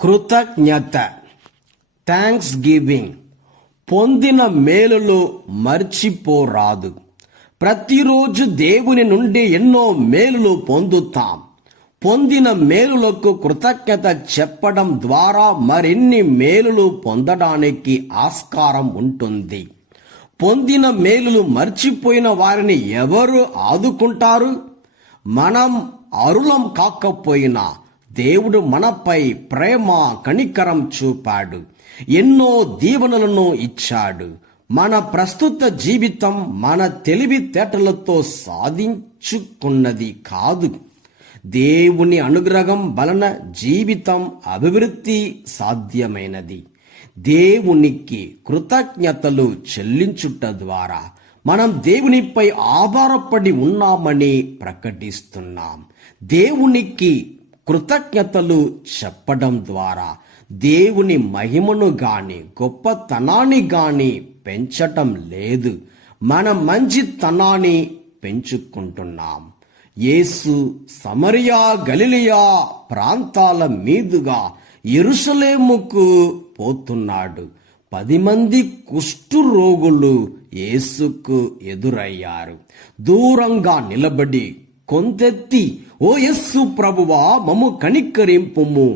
కృతజ్ఞత, thanks giving. పొందిన మేలులు మర్చిపోరాదు. ప్రతిరోజు దేవుని నుండి ఎన్నో మేలులు పొందుతాం. పొందిన మేలులకు కృతజ్ఞత చెప్పడం ద్వారా మరిన్ని మేలులు పొందడానికి ఆస్కారం ఉంటుంది. పొందిన మేలులు మర్చిపోయిన వారిని ఎవరు ఆదుకుంటారు? మనం అరులం కాకపోయినా దేవుడు మనపై ప్రేమ కనికరం చూపాడు. ఎన్నో దీవెనలను ఇచ్చాడు. మన ప్రస్తుత జీవితం మన తెలివితేటలతో సాధించుకున్నది కాదు. దేవుని అనుగ్రహం వలన జీవితం అభివృద్ధి సాధ్యమైనది. దేవునికి కృతజ్ఞతలు చెల్లించుట ద్వారా మనం దేవునిపై ఆధారపడి ఉన్నామని ప్రకటిస్తున్నాం. దేవునికి కృతజ్ఞతలు చెప్పడం ద్వారా దేవుని మహిమను గాని గొప్పతనాన్ని గాని పెంచటం లేదు, మన మంచితనాన్ని పెంచుకుంటున్నాం. యేసు సమరియా గలిలయ ప్రాంతాల మీదుగా యెరూషలేముకు పోతున్నాడు. 10 మంది కుష్టు రోగులు యేసుకు ఎదురయ్యారు. దూరంగా నిలబడి కొంతెత్తి, ఓ యేసు ప్రభువా, మమ్ము కనికరింపుము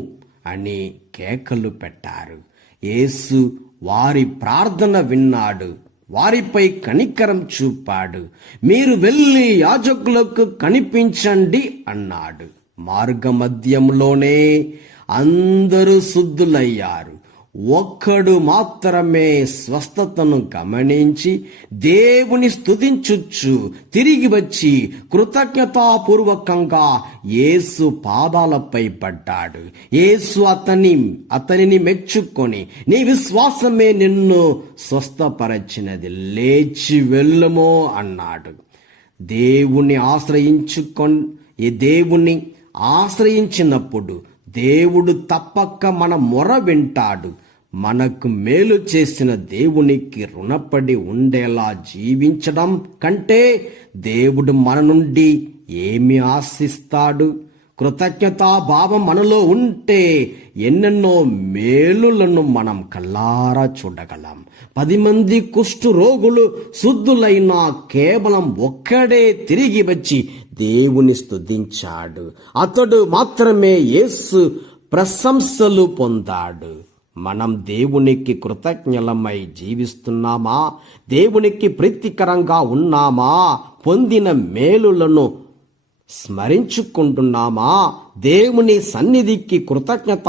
అని కేకలు పెట్టారు. యేసు వారి ప్రార్థన విన్నాడు, వారిపై కనికరం చూపాడు. మీరు వెళ్ళి యాజకులకు కనిపించండి అన్నాడు. మార్గమధ్యంలోనే అందరూ శుద్ధులయ్యారు. ఒక్కడు మాత్రమే స్వస్థతను గమనించి దేవుని స్తుతించుచు తిరిగి వచ్చి కృతజ్ఞతాపూర్వకంగా యేసు పాదాలపై పడ్డాడు. యేసు అతనిని మెచ్చుకొని, నీ విశ్వాసమే నిన్ను స్వస్థపరచినది, లేచి వెళ్ళుము అన్నాడు. దేవుని ఆశ్రయించినప్పుడు దేవుడు తప్పక మన మొర వింటాడు. మనకు మేలు చేసిన దేవునికి రుణపడి ఉండేలా జీవించడం కంటే దేవుడు మన నుండి ఏమి ఆశిస్తాడు? కృతజ్ఞతాభావం మనలో ఉంటే ఎన్నెన్నో మేలులను మనం కళ్ళారా చూడగలం. 10 మంది కుష్టు రోగులు శుద్ధులైనా కేవలం ఒక్కడే తిరిగి వచ్చి దేవుని స్తుతించాడు. అతడు మాత్రమే యేసు ప్రశంసలు పొందాడు. మనం దేవునికి కృతజ్ఞలమై జీవిస్తున్నామా? దేవునికి ప్రీతికరంగా ఉన్నామా? పొందిన మేలులను స్మరించుకుంటున్నామా? దేవుని సన్నిధికి కృతజ్ఞత